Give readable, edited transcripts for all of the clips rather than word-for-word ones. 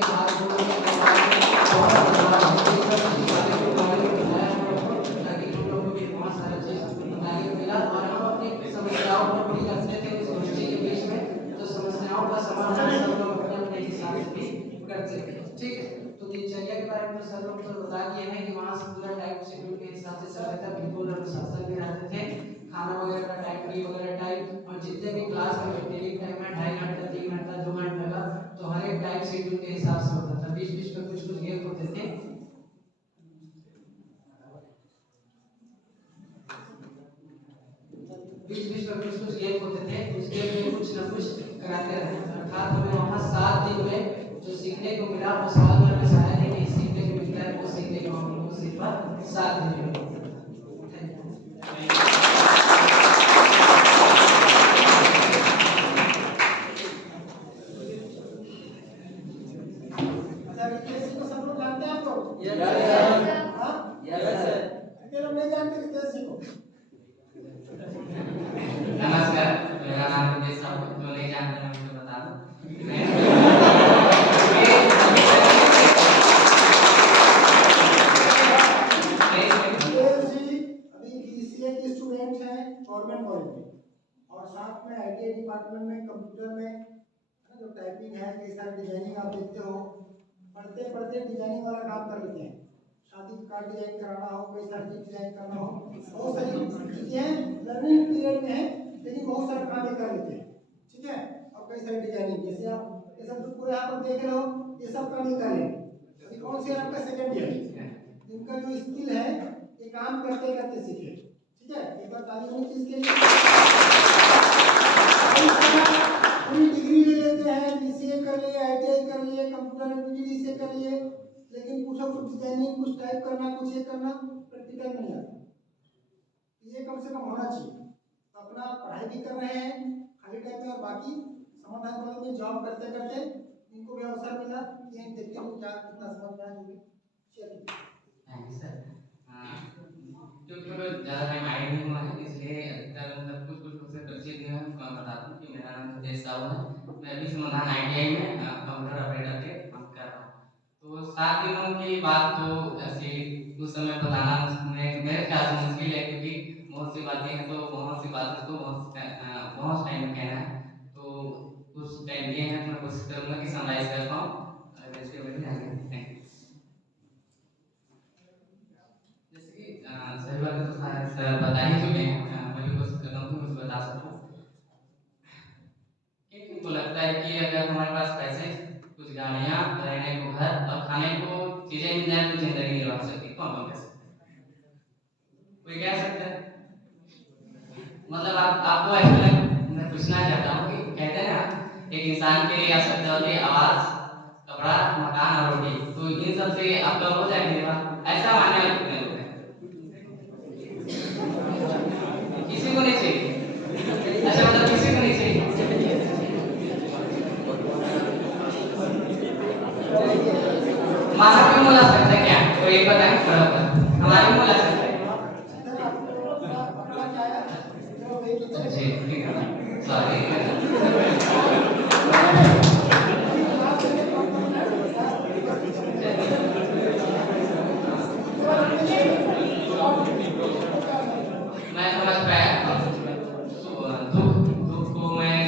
कि हाथ जोड़ के बहुत धन्यवाद ताकि हम लोगों को भी बहुत सारा चीज बताने को मिला और हम अपनी समस्याओं को भी रखते थे उस गोष्ठी के बीच में, तो समस्याओं का समाधान सब लोग अपने अपने हिसाब से भी करते थे। ठीक है, तो दिनचर्या के बारे में तो सर लोग तो बता दिए हैं कि वहाँ से पूरा टाइम शेड्यूल के हिसाब से चलता था, बिल्कुल अनुशासन में रहते थे, खाना वगैरह का टाइम, टी वगैरह टाइम, और जितने भी क्लास का मेंटेनिंग टाइम है 2.5 घंटा 3 घंटा 2 घंटा का, तो हर एक टाइम शेड्यूल के हिसाब से होता था। बीच बीच में कुछ कुछ गेप होते थे, बीच बीच में कुछ कुछ गेप होते थे, उस गेप में कुछ ना कुछ कराते रहते। अर्थात हमें वहाँ 7 दिन में जो सीखने को मिला वो साल भर में शायद ही नहीं सीखने को मिलता है, वो सीखने को हम लोग को सिर्फ 7 दिन में मिलता है। नमस्कार, मेरा नाम रितेश साहू है। जो नहीं जानते मैं उनको बता दूं, अभी बीसीए के स्टूडेंट हैं गवर्नमेंट कॉलेज में, और साथ में आईटी डिपार्टमेंट में कंप्यूटर में जो टाइपिंग है, कई सारी डिजाइनिंग आप देखते हो, पढ़ते पढ़ते डिजाइनिंग वाला काम कर लेते हैं। शादी का कार्ड डिजाइन कराना हो, कई सारी चीज डिजाइन करना हो, बहुत सारी चीजें लर्निंग पीरियड में है, लेकिन बहुत सारा काम ये कर लेते हैं। ठीक है, और कई सारी डिजाइनिंग, जैसे आप ये सब जो पूरे यहाँ पर देख रहे हो, ये सब काम ये कर लें। अभी कौन से आपका सेकंड ईयर, इनका जो स्किल है ये काम करते करते सीखे। ठीक है, एक बार ताली होनी चीज के लिए। पूरी डिग्री ले लेते हैं, बीसीए कर लिए, आईटीआई कर लिए, कंप्यूटर में पीजीडी से कर लिए, लेकिन पूछो कुछ डिजाइनिंग, कुछ टाइप करना, कुछ ये करना, प्रैक्टिकल में नहीं आता। ये कम से कम होना चाहिए। तो अपना पढ़ाई भी कर रहे हैं खाली टाइम में, और बाकी समाधान कॉलेज में जॉब करते करते इनको भी अवसर मिला। ये देखते हैं क्या कितना समझ में आया, जो भी चलिए। Thank you sir. क्योंकि मुझे ज़्यादा टाइम आया नहीं हुआ है, इसलिए अधिकतर मतलब कुछ कुछ उससे परिचित नहीं है। मैं बता दूं कि मेरा नाम रितेश साहू है। मैं अभी समाधान आईटीआई में कंप्यूटर ऑपरेटर के काम कर रहा हूँ। तो 7 दिनों की बात तो ऐसी उस समय बताना मेरे ख्याल से मुश्किल है, क्योंकि बहुत सी बातें हैं, तो बहुत सी बातें तो बहुत टाइम में कहना है, तो कुछ टाइम दिए हैं, तो मैं कोशिश करूँगा कि समराइज कर पाऊँ। अगर इसके वजह आगे थैंक यू। जैसे कि सभी बातें तो सर बता ही चुके हैं, मैं भी कोशिश करता हूँ कि कुछ बता सकूँ। किन किन को लगता है कि अगर हमारे पास पैसे, कुछ गाड़ियाँ, रहने को घर और खाने को चीज़ें मिल जाए तो जिंदगी नहीं रह सकती? कौन कौन कह सकता है? कोई कह सकता है? मतलब आपको ऐसा मैं पूछना चाहता हूँ कि कहते हैं ना, एक इंसान के लिए आवश्यकता होती है आवास, कपड़ा, मकान और रोटी, तो इन सब से आपका हो जाएगा निर्वाह? ऐसा मानने वाले कितने लोग हैं? किसी को नहीं चाहिए? अच्छा, मतलब किसी को नहीं चाहिए? हमारा भी बोला सकता है क्या? कोई एक बताए खड़ा होकर, हमारा भी बोला सकता है? अच्छा जी, ठीक है, सॉरी। मैं समझ पाया। दुख दुख को मैं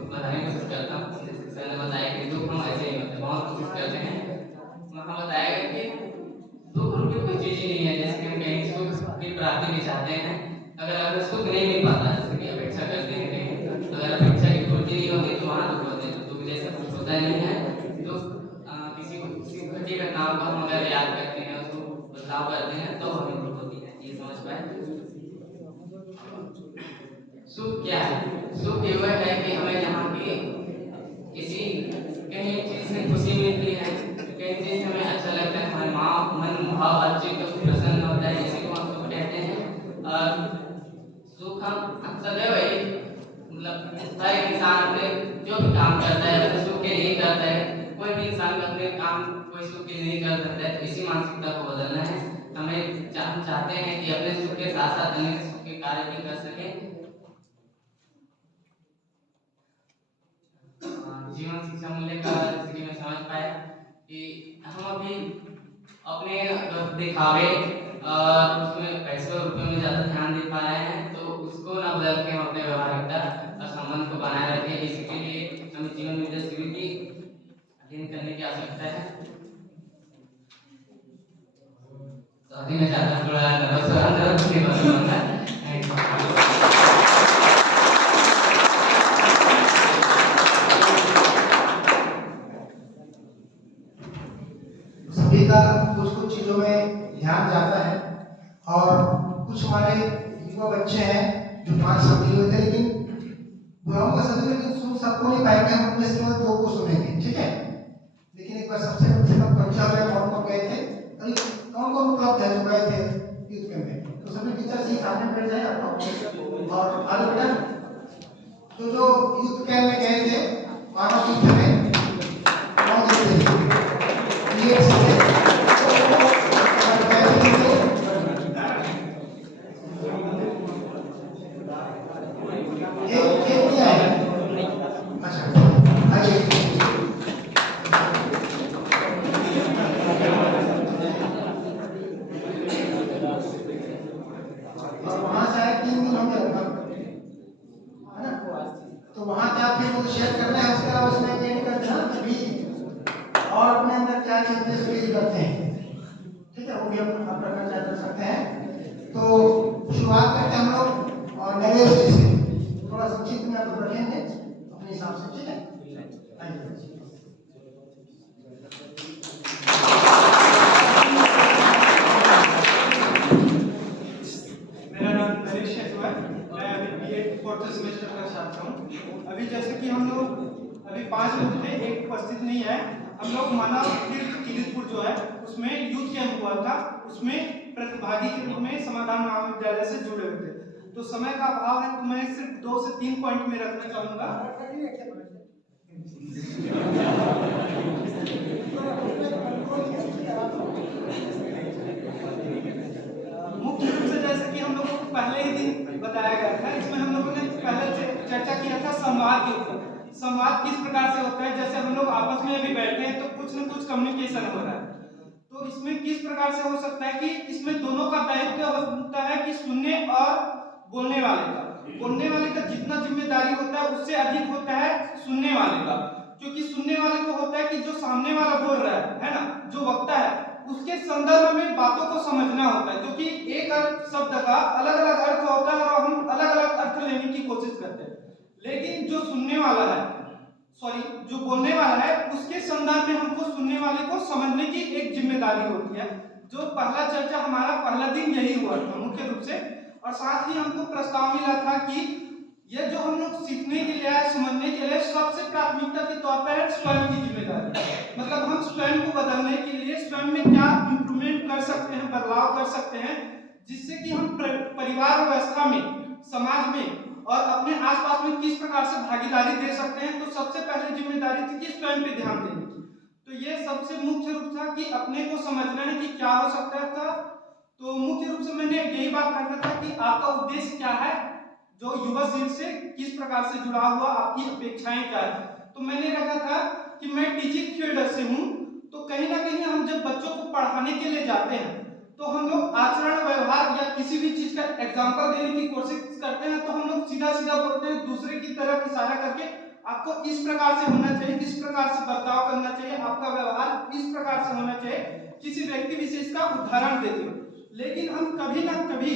बताने की कोशिश करता हूँ। जैसे कि सर ने बताया कि दुख हम ऐसे ही होते हैं, बहुत कोशिश करते हैं। वहाँ बताया गया कि दुख रूपी कोई चीज़ ही नहीं है। जैसे कि हम कहीं सुख की प्राप्ति भी चाहते हैं, अगर अगर सुख नहीं मिल पाता, जैसे कि अपेक्षा करते हैं कहीं, अगर अपेक्षा की पूर्ति नहीं होती तो वहाँ दुख होते हैं। तो दुख जैसा कुछ होता नहीं है। दुख किसी घटी घटनाओं को हम अगर याद करते हैं, उसको बदलाव करते हैं, तो हमें दुख होती है। ये समझ पाए? सुख क्या है? सुख ये वह है कि हमें जहाँ की किसी कहीं चीज से खुशी मिलती है, कहीं चीज से हमें अच्छा लगता है, हमारे मन भाव बातचीत को प्रसन्न होता है, इसी को हम सुख कहते हैं। और सुख हम सदैव एक मतलब हर एक इंसान अपने जो भी काम करता है अपने सुख के लिए करता है। कोई भी इंसान अपने काम कोई सुख के लिए नहीं कर सकता है। तो इसी मानसिकता को बदलना है हमें। हम चाहते हैं कि अपने सुख के साथ साथ अन्य सुख के कार्य भी कर सकें। जीवन शिक्षा मूल्य का जैसे कि मैं समझ पाया कि हम अभी अपने दिखावे और उसमें पैसे और रुपये में ज़्यादा ध्यान दे पा रहे हैं, तो उसको ना बदल के हम अपने व्यवहारिकता और संबंध को बनाए रखें। इसके लिए हमें जीवन में शिविर की अध्ययन करने की आवश्यकता है। साथ ही में ज़्यादा थोड़ा नर्वस हो रहा था। सभी का कुछ कुछ चीज़ों में ध्यान जाता है और कुछ हमारे युवा बच्चे हैं जो 5 समझे हुए थे, लेकिन बुलाऊं का सभी लेकिन सुन सबको नहीं पाएंगे, हम अपने से 2 को सुनेंगे, ठीक है। लेकिन एक बार सबसे परिचय हो गया कौन गए थे, अरे कौन कौन उपलब्ध है जो गए थे यूथ कैंप में, तो सभी टीचर से सामने बैठ जाए आप और आगे बेटा जो यूथ कैंप में गए थे मानव युद्ध में कौन गए थे, ये सब तो वहां क्या फिर वो शेयर करना है, उसके अलावा उसमें ये नहीं करते ना भी और अपने अंदर क्या चेंजेस फील करते हैं, ठीक है, वो भी हम अपना चर्चा कर सकते हैं। तो शुरुआत करते हैं हम लोग और नरेश जी से, थोड़ा संक्षिप्त में आप रखेंगे अपने हिसाब से, ठीक है। मेरा नाम नरेश है, मैं अभी बीएड 4th सेमेस्टर का छात्र हूँ। अभी जैसे कि हम लोग अभी 5 लोग थे, एक उपस्थित नहीं है। हम लोग मानव तीर्थ किलितपुर जो है उसमें यूथ कैंप हुआ था, उसमें प्रतिभागी के रूप में समाधान महाविद्यालय से जुड़े हुए थे। तो समय का अभाव है तो मैं सिर्फ 2 से 3 पॉइंट में रखना चाहूँगा। मुख्य रूप से जैसे कि हम लोगों को पहले ही दिन बताया गया था, इसमें हम लोगों ने पहले चर्चा किया था संवाद के ऊपर। संवाद किस प्रकार से होता है, जैसे हम लोग आपस में अभी बैठे हैं तो कुछ न कुछ कम्युनिकेशन हो रहा है, तो इसमें किस प्रकार से हो सकता है कि इसमें दोनों का दायित्व होता है कि सुनने और बोलने वाले का। बोलने वाले का जितना जिम्मेदारी होता है उससे अधिक होता है सुनने वाले का, क्योंकि सुनने वाले को होता है कि जो सामने वाला बोल रहा है ना, जो वक्ता है, उसके संदर्भ में बातों को समझना होता है, क्योंकि एक शब्द का अलग अलग अर्थ होता है और हम अलग अलग अर्थ लेने की कोशिश करते हैं। लेकिन जो सुनने वाला है, जो बोलने वाला है, उसके संदर्भ में हमको सुनने वाले को समझने की एक जिम्मेदारी होती है। जो पहला चर्चा हमारा पहला दिन यही हुआ था मुख्य रूप से, और साथ ही हमको प्रस्ताव मिला था कि ये जो हम लोग सीखने के लिए आए, समझने के लिए, सबसे प्राथमिकता के तौर पर है स्वयं की जिम्मेदारी। मतलब हम स्वयं को बदलने के लिए स्वयं में क्या इंप्रूवमेंट कर सकते हैं, बदलाव कर सकते हैं, जिससे कि हम परिवार व्यवस्था में, समाज में और अपने आसपास में किस प्रकार से भागीदारी दे सकते हैं। तो सबसे पहले जिम्मेदारी थी कि स्वयं पे ध्यान देने की। तो ये सबसे मुख्य रूप था कि अपने को समझना है कि क्या हो सकता था। तो मुख्य रूप से मैंने यही बात रखा था कि आपका उद्देश्य क्या है, जो युवा शील से किस प्रकार से जुड़ा हुआ, आपकी अपेक्षाएं क्या है। तो मैंने रखा था कि मैं टीचिंग फील्ड से हूँ, तो कहीं ना कहीं हम जब बच्चों को पढ़ाने के लिए जाते हैं तो हम लोग आचरण, व्यवहार या किसी भी चीज का एग्जाम्पल देने की कोशिश करते हैं, तो हम लोग सीधा सीधा बोलते हैं, दूसरे की तरफ इशारा करके आपको इस प्रकार से होना चाहिए, इस प्रकार से बर्ताव करना चाहिए, आपका व्यवहार इस प्रकार से होना चाहिए, किसी व्यक्ति विशेष का उदाहरण देते हो। लेकिन हम कभी ना कभी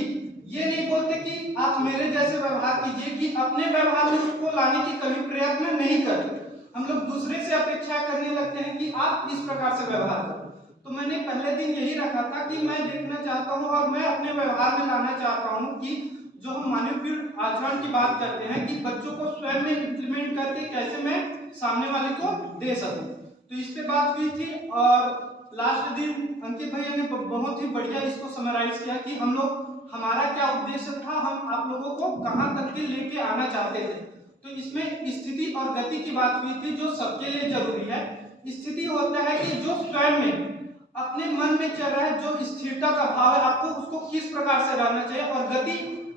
ये नहीं बोलते कि आप मेरे जैसे व्यवहार कीजिए, कि अपने व्यवहार में उसको लाने की कभी प्रयत्न नहीं करते। हम लोग दूसरे से अपेक्षा करने लगते हैं कि आप इस प्रकार से व्यवहार करो। तो मैंने पहले दिन यही रखा था कि मैं देखना चाहता हूं और मैं अपने व्यवहार में लाना चाहता हूं कि जो हम मानवीय आचरण की बात करते हैं कि बच्चों को स्वयं में इंप्लीमेंट करके कैसे मैं सामने वाले को दे सकूं। तो इस पे बात हुई थी और लास्ट दिन अंकित भैया ने बहुत ही बढ़िया इसको समराइज किया कि हम लोग, हमारा क्या उद्देश्य था, हम आप लोगों को कहां तक के लेके आना चाहते थे। तो इसमें स्थिति और गति की बात हुई थी, जो सबके लिए जरूरी है। स्थिति होता है कि जो स्वयं में अपने मन में चल रहा है, जो स्थिरता का भाव है, आपको उसको किस प्रकार से रहना चाहिए। और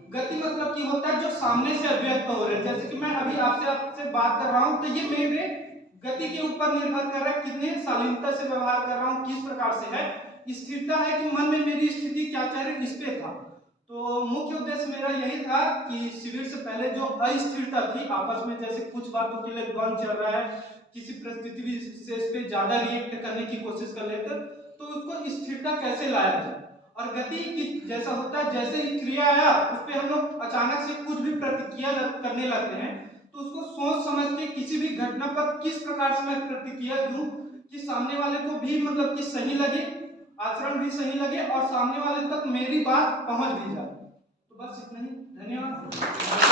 गति मतलब की होता है जो सामने से अभिव्यक्त हो रहे हैं। जैसे कि मैं अभी आपसे बात कर रहा हूं, तो ये मेरे गति के ऊपर निर्भर कर रहा है, कितने शालीनता से व्यवहार कर रहा हूँ, किस प्रकार से है। स्थिरता है कि मन में मेरी स्थिति क्या चाह रही, इस पे था। तो मुख्य उद्देश्य मेरा यही था कि शिविर से पहले जो अस्थिरता थी आपस में, जैसे कुछ बातों के लिए द्वंद चल रहा है, किसी परिस्थिति से इस पे ज्यादा रिएक्ट करने की कोशिश कर लेते, तो उसको स्थिरता कैसे लाया जाए। और गति की जैसा होता है, जैसे ही क्रिया आया उस पे हम लोग अचानक से कुछ भी प्रतिक्रिया करने लगते हैं, तो उसको सोच समझ के किसी भी घटना पर किस प्रकार से मैं प्रतिक्रिया दूं कि सामने वाले को भी मतलब कि सही लगे, आचरण भी सही लगे और सामने वाले तक मेरी बात पहुंच भी जाए। तो बस इतना ही, धन्यवाद।